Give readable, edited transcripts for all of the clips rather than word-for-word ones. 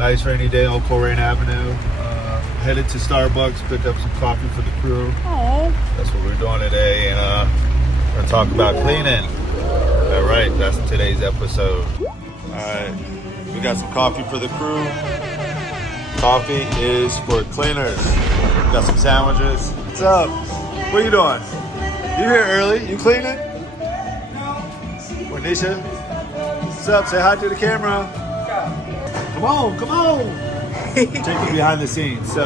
Nice rainy day on Coleraine Avenue. Headed to Starbucks, picked up some coffee for the crew. Oh. That's what we're doing today, and we're gonna talk about cleaning. All right, that's today's episode. All right, we got some coffee for the crew. Coffee is for cleaners. We got some sandwiches. What's up? What are you doing? You here early? You cleaning? No. Nisha? What's up? Say hi to the camera. Come on, come on. Take you behind the scenes. So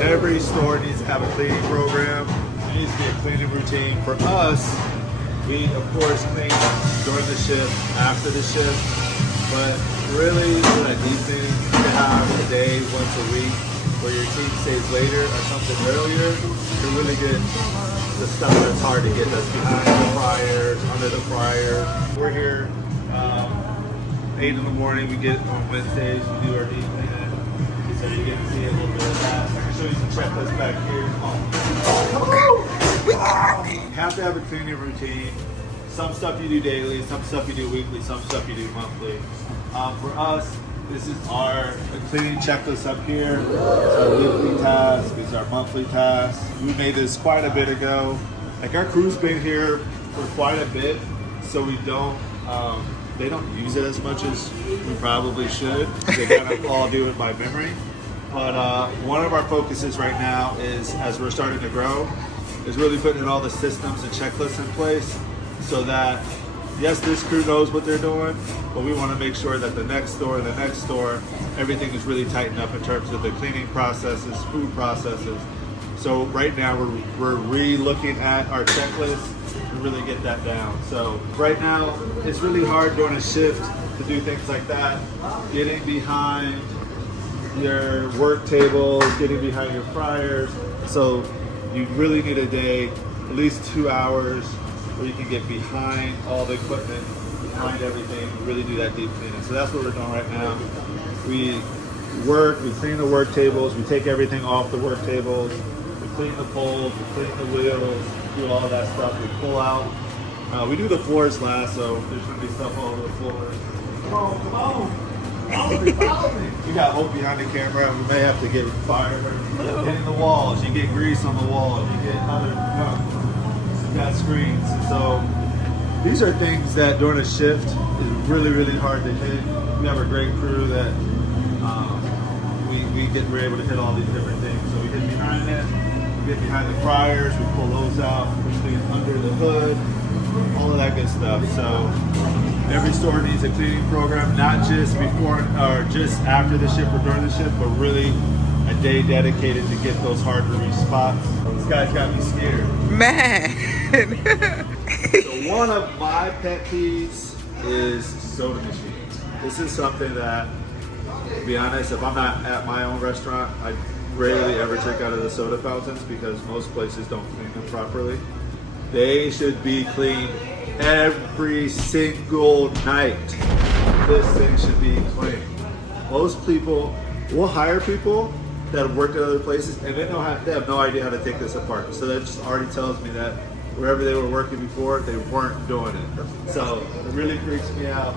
every store needs to have a cleaning program. There needs to be a cleaning routine. For us, we of course clean during the shift, after the shift, but really what I need to have a day once a week where your team stays later or something earlier to really get the stuff that's hard to get, that's behind the fryers, under the fryer. We're here 8 in the morning. We get on Wednesdays, we do our deep cleaning. So you get to see a little bit of that. I can show you some checklists back here. You have to have a cleaning routine. Some stuff you do daily, some stuff you do weekly, some stuff you do monthly. For us, this is our cleaning checklist up here. It's our weekly task, it's our monthly task. We made this quite a bit ago. Like our crew's been here for quite a bit, so we don't, they don't use it as much as we probably should. They kind of all do it by memory. But one of our focuses right now is, as we're starting to grow, is really putting all the systems and checklists in place so that, yes, this crew knows what they're doing, but we want to make sure that the next store and the next store, everything is really tightened up in terms of the cleaning processes, food processes. So right now we're re-looking at our checklist to really get that down. So right now it's really hard during a shift to do things like that. Getting behind your work tables, getting behind your fryers. So you really need a day, at least 2 hours, where you can get behind all the equipment, behind everything, really do that deep cleaning. So that's what we're doing right now. We clean the work tables, we take everything off the work tables, we clean the poles, we clean the wheels, do all of that stuff, we pull out. We do the floors last, so there's gonna be stuff all over the floor. Come on, come on. Follow me, follow me. You got Hope behind the camera, we may have to get fired. Hitting the walls, you get grease on the walls, you get other you got screens. So these are things that during a shift is really, really hard to hit. We have a great crew that we're able to hit all these different things. So we get behind it, we get behind the fryers, we pull those out, we clean under the hood, all of that good stuff. So every store needs a cleaning program, not just before or just after the shift or during the shift, but really a day dedicated to get those hard to reach spots. This guy's got me scared. Man. So one of my pet peeves is soda machines. This is something that, to be honest, if I'm not at my own restaurant, I rarely ever drink out of the soda fountains because most places don't clean them properly. They should be cleaned every single night. This thing should be clean. Most people will hire people that have worked at other places and they have no idea how to take this apart. So that just already tells me that wherever they were working before, they weren't doing it. So it really freaks me out.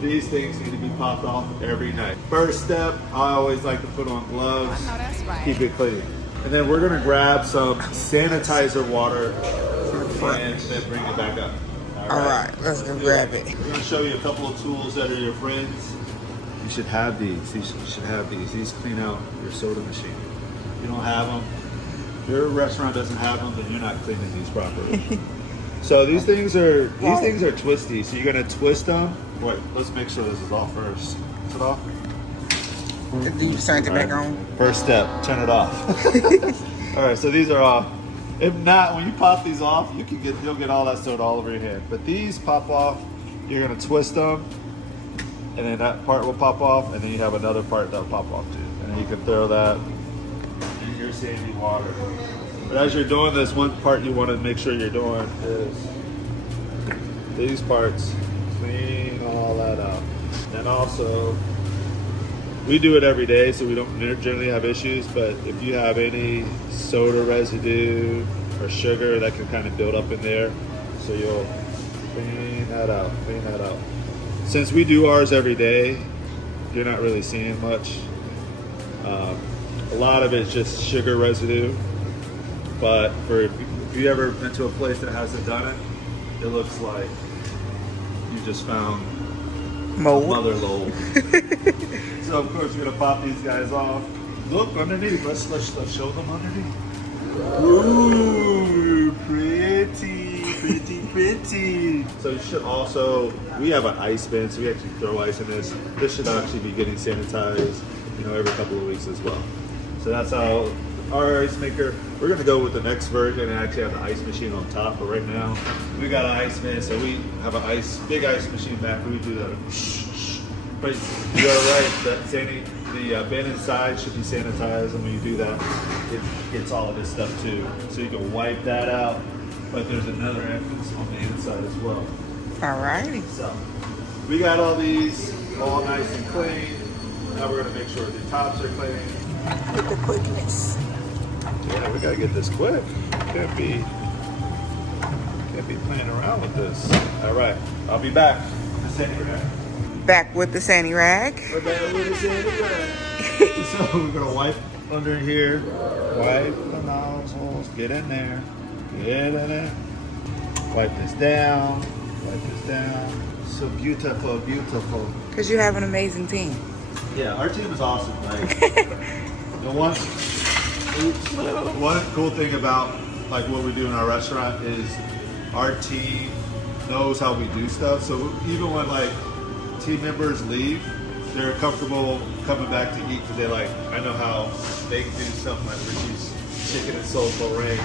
These things need to be popped off every night. First step, I always like to put on gloves, keep it clean. And then we're gonna grab some sanitizer water and then bring it back up. All right, let's go grab it. We're gonna show you a couple of tools that are your friends. You should have these. You should have these. These clean out your soda machine. If you don't have them, if your restaurant doesn't have them, then you're not cleaning these properly. So these things are twisty. So you're gonna twist them. Wait, let's make sure this is off first. Is it off? Then you turn it back on. First step, turn it off. All right, so these are off. If not, when you pop these off, you'll get all that soda all over your hand. But these pop off. You're gonna twist them, and then that part will pop off, and then you have another part that'll pop off too. And then you can throw that in your sandy water. But as you're doing this, one part you want to make sure you're doing is these parts. Clean all that out. And also, we do it every day, so we don't generally have issues, but if you have any soda residue or sugar, that can kind of build up in there. So you'll clean that out, clean that out. Since we do ours every day, you're not really seeing much. A lot of it's just sugar residue, but if you ever been to a place that hasn't done it, it looks like you just found Mold. mother load. So of course we're gonna pop these guys off. Look underneath. Let's show them underneath. Ooh, pretty. So you should also, we have an ice bin, so we actually throw ice in this. This should actually be getting sanitized, every couple of weeks as well. So that's how our ice maker. We're gonna go with the next version and actually have the ice machine on top. But right now, we got an ice bin, so we have a big ice machine back. We do that. But you're right. The bin inside should be sanitized, and when you do that, it gets all of this stuff too. So you can wipe that out. But there's another entrance on the inside as well. Alrighty. So we got all these all nice and clean. Now we're gonna make sure the tops are clean. With the quickness. Yeah, we gotta get this quick. Can't be playing around with this. All right, I'll be back. The sandy rag. Back with the sandy rag. We're back with the sandy rag. So we're gonna wipe under here. Wipe the nozzles. Get in there. Get in there. Wipe this down. Wipe this down. So beautiful. Because you have an amazing team. Yeah, our team is awesome. Like, the one cool thing about like what we do in our restaurant is our team knows how we do stuff. So even when like team members leave, they're comfortable coming back to eat because I know how they do stuff like Richie's chicken and soul meringue.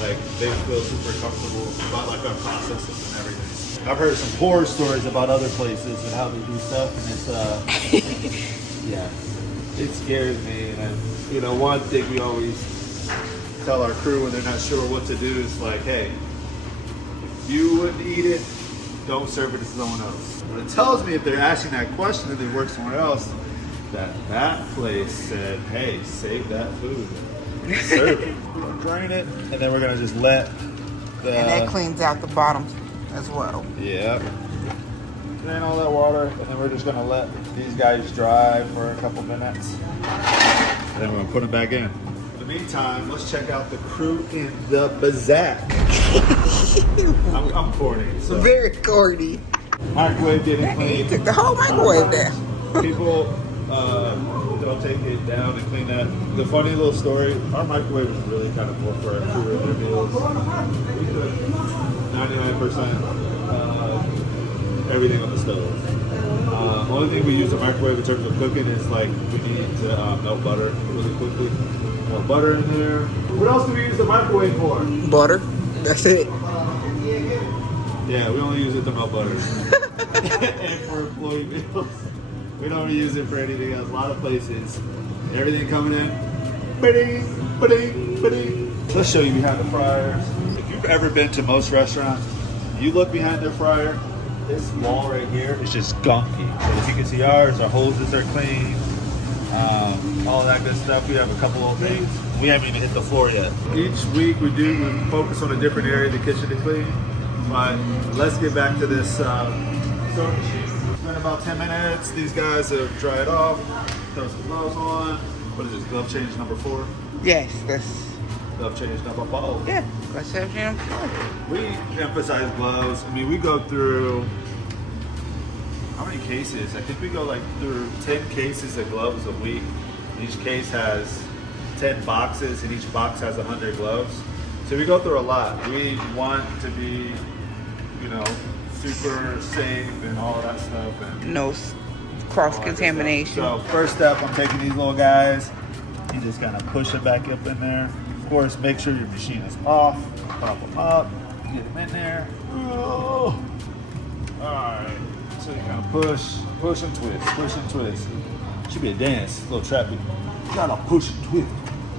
Like they feel super comfortable about like our processes and everything. I've heard some horror stories about other places and how they do stuff, and it's yeah, it scares me. And one thing we always tell our crew when they're not sure what to do is like, hey, if you wouldn't eat it, don't serve it to someone else. But it tells me if they're asking that question and they work somewhere else, that place said, hey, save that food. Serve it. Drain it, and then we're gonna just let the. And that cleans out the bottom as well. Yeah. Drain all that water, and then we're just gonna let these guys dry for a couple minutes. And then we're gonna put them back in. In the meantime, let's check out the crew in the Bazak. I'm corny. So. Very corny. Microwave getting clean. Took the whole microwave down. People don't take it down and clean that. The funny little story, our microwave is really kind of more for our crew and their meals. We cook 99% everything on the stove. Only thing we use the microwave in terms of cooking is like we need to melt butter really quickly. Melt butter in there. What else do we use the microwave for? Butter. That's it. Yeah, we only use it to melt butter. And for employee meals. We don't use it for anything else. A lot of places, everything coming in, ba-ding, ba-ding, ba-ding. Let's show you behind the fryers. If you've ever been to most restaurants, you look behind their fryer, this wall right here is just gunky. But if you can see ours, our hoses are clean, all that good stuff. We have a couple of things. We haven't even hit the floor yet. Each week we focus on a different area of the kitchen to clean. But let's get back to this sewing machine. Been about 10 minutes. These guys have dried off. Throw some gloves on. What is this? Glove change number 4? Yes, that's. Glove change number 5. Yeah, that's everything. We emphasize gloves. I mean, we go through how many cases? I think we go like through 10 cases of gloves a week. Each case has 10 boxes, and each box has 100 gloves. So we go through a lot. We want to be, super safe and all of that stuff. And No cross-contamination. So first step, I'm taking these little guys. You just kind of push them back up in there. Of course, make sure your machine is off. Pop them up. Get them in there. Oh. All right. So you kind of push and twist. Should be a dance, a little trap beat. You gotta push and twist.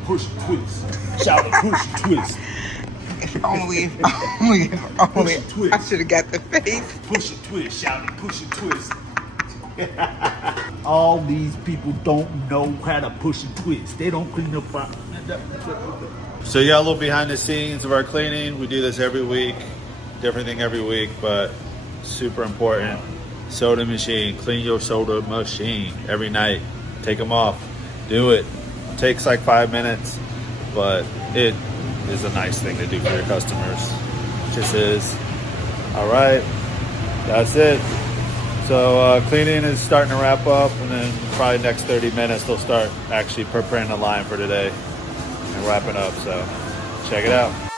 Push and twist. Shout and push and twist. If only. I should have got the face. Push and twist, shout and push and twist. All these people don't know how to push and twist. They don't clean up. So you got a little behind the scenes of our cleaning. We do this every week, different thing every week, but super important. Soda machine, clean your soda machine every night. Take them off. Do it. Takes like 5 minutes, but it is a nice thing to do for your customers. It just is. All right, that's it. So cleaning is starting to wrap up, and then probably next 30 minutes they'll start actually preparing the line for today and wrapping up. So check it out.